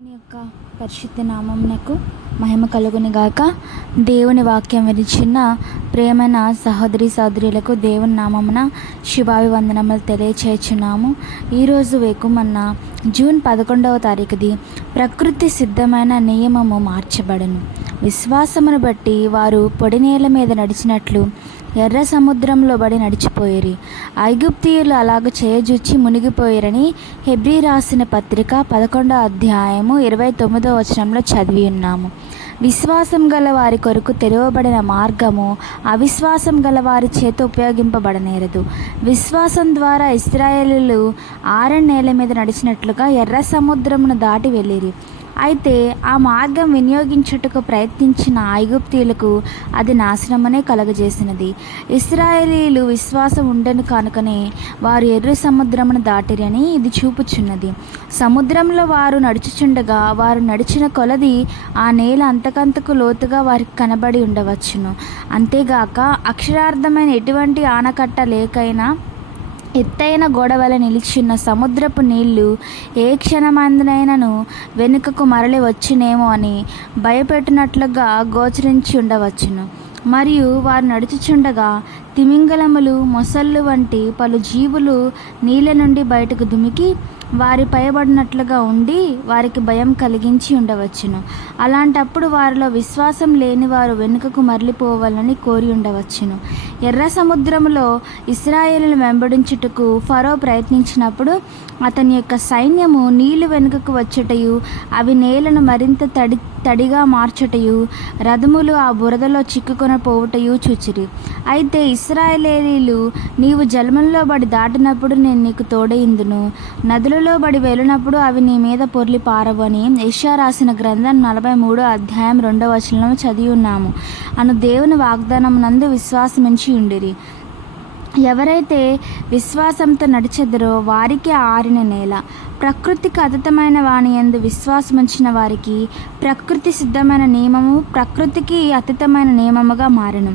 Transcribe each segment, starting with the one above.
యొక్క పరిశుద్ధ నామమునకు మహిమ కలుగుని గాక. దేవుని వాక్యం విరిచిన ప్రేమైన సహోదరి సహోదరులకు దేవుని నామమున శుభాభివందనములు తెలియచేయుచున్నాము ఈరోజు వేకుమన్న జూన్ పదకొండవ తారీఖుది ప్రకృతి సిద్ధమైన నియమము మార్చబడను. విశ్వాసమును బట్టి వారు పొడి నేల మీద నడిచినట్లు ఎర్ర సముద్రంలో బడి నడిచిపోయిరి. ఐగుప్తీయులు అలాగ చేయజూచి మునిగిపోయిరని హెబ్రీ రాసిన పత్రిక పదకొండో అధ్యాయము ఇరవై తొమ్మిదో వచనంలో చదివి ఉన్నాము విశ్వాసం గల వారి కొరకు తెరవబడిన మార్గము అవిశ్వాసం గల వారి చేత ఉపయోగింపబడనేరదు. విశ్వాసం ద్వారా ఇస్రాయేలీలు ఆరన్ నేల మీద నడిచినట్లుగా ఎర్ర సముద్రమును దాటి వెళ్ళిరి. అయితే ఆ మార్గం వినియోగించుటకు ప్రయత్నించిన ఐగుప్తీయులకు అది నాశనమనే కలగజేసినది. ఇస్రాయేలీలు విశ్వాసం ఉండను కనుకనే వారు ఎర్ర సముద్రమును దాటిరని ఇది చూపుచున్నది. సముద్రంలో వారు నడుచుచుండగా వారు నడిచిన కొలది ఆ నేల అంతకంతకు లోతుగా వారికి కనబడి ఉండవచ్చును. అంతేగాక అక్షరార్థమైన ఎటువంటి ఆనకట్ట లేకైనా ఎత్తైన గోడవల నిలిచిన సముద్రపు నీళ్ళు ఏ క్షణమందునైనను వెనుకకు మరలి వచ్చునేమో అని భయపెట్టినట్లుగా గోచరించి ఉండవచ్చును. మరియు వారు నడుచుచుండగా తిమింగలములు మొసళ్ళు వంటి పలు జీవులు నీళ్ళ నుండి బయటకు దుమికి వారి పైబడినట్లుగా ఉండి వారికి భయం కలిగించి ఉండవచ్చును. అలాంటప్పుడు వారిలో విశ్వాసం లేని వారు వెనుకకు మరలిపోవాలని కోరి ఉండవచ్చును. ఎర్ర సముద్రములో ఇస్రాయేల్ను వెంబడించుటకు ఫరో ప్రయత్నించినప్పుడు అతని యొక్క సైన్యము నీళ్ళు వెనుకకు వచ్చుటయు అవి నేలను మరింత తడి తడిగా మార్చుటయు రథములు ఆ బురదలో చిక్కుకొన పోవుటయు చూచిరి. అయితే ఇస్రాయేలీలు నీవు జలములలో బడి దాటినప్పుడు నేను నీకు తోడైందును నదులలో బడి వెళ్ళినప్పుడు అవి నీ మీద పొర్లి పారవు అని యెషయా రాసిన గ్రంథం నలభై మూడో అధ్యాయం రెండవ వచనం చదివి ఉన్నాము. అను దేవుని వాగ్దానం నందు విశ్వాసమించి ఉండిరి. ఎవరైతే విశ్వాసంతో నడిచెదరో వారికి ఆరిన నేల. ప్రకృతికి అతీతమైన వాని ఎందు విశ్వాసముంచిన వారికి ప్రకృతి సిద్ధమైన నియమము ప్రకృతికి అతీతమైన నియమముగా మారను.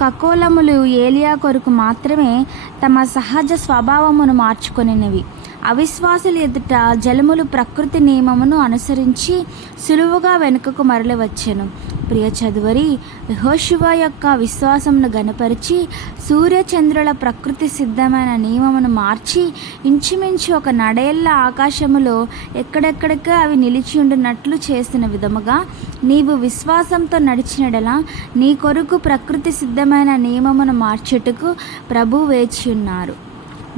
కకోలములు ఏలియా కొరకు మాత్రమే తమ సహజ స్వభావమును మార్చుకొనినవి. అవిశ్వాసులు ఎదుట జలములు ప్రకృతి నియమమును అనుసరించి సులువుగా వెనుకకు మరలి వచ్చెను ప్రియ చదువరి యెహోషువ యొక్క విశ్వాసమును గనపరిచి సూర్యచంద్రుల ప్రకృతి సిద్ధమైన నియమమును మార్చి ఇంచుమించు ఒక నడేళ్ళ ఆకాశములో ఎక్కడెక్కడికే అవి నిలిచి ఉండినట్లు చేసిన విధముగా నీవు విశ్వాసంతో నడిచినడలా నీ కొరకు ప్రకృతి సిద్ధమైన నియమమును మార్చుటకు ప్రభు వేచి ఉన్నారు.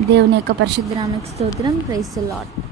దేవుని యొక్క పరిశుద్ధ స్తోత్రం. క్రైస్తు లాట్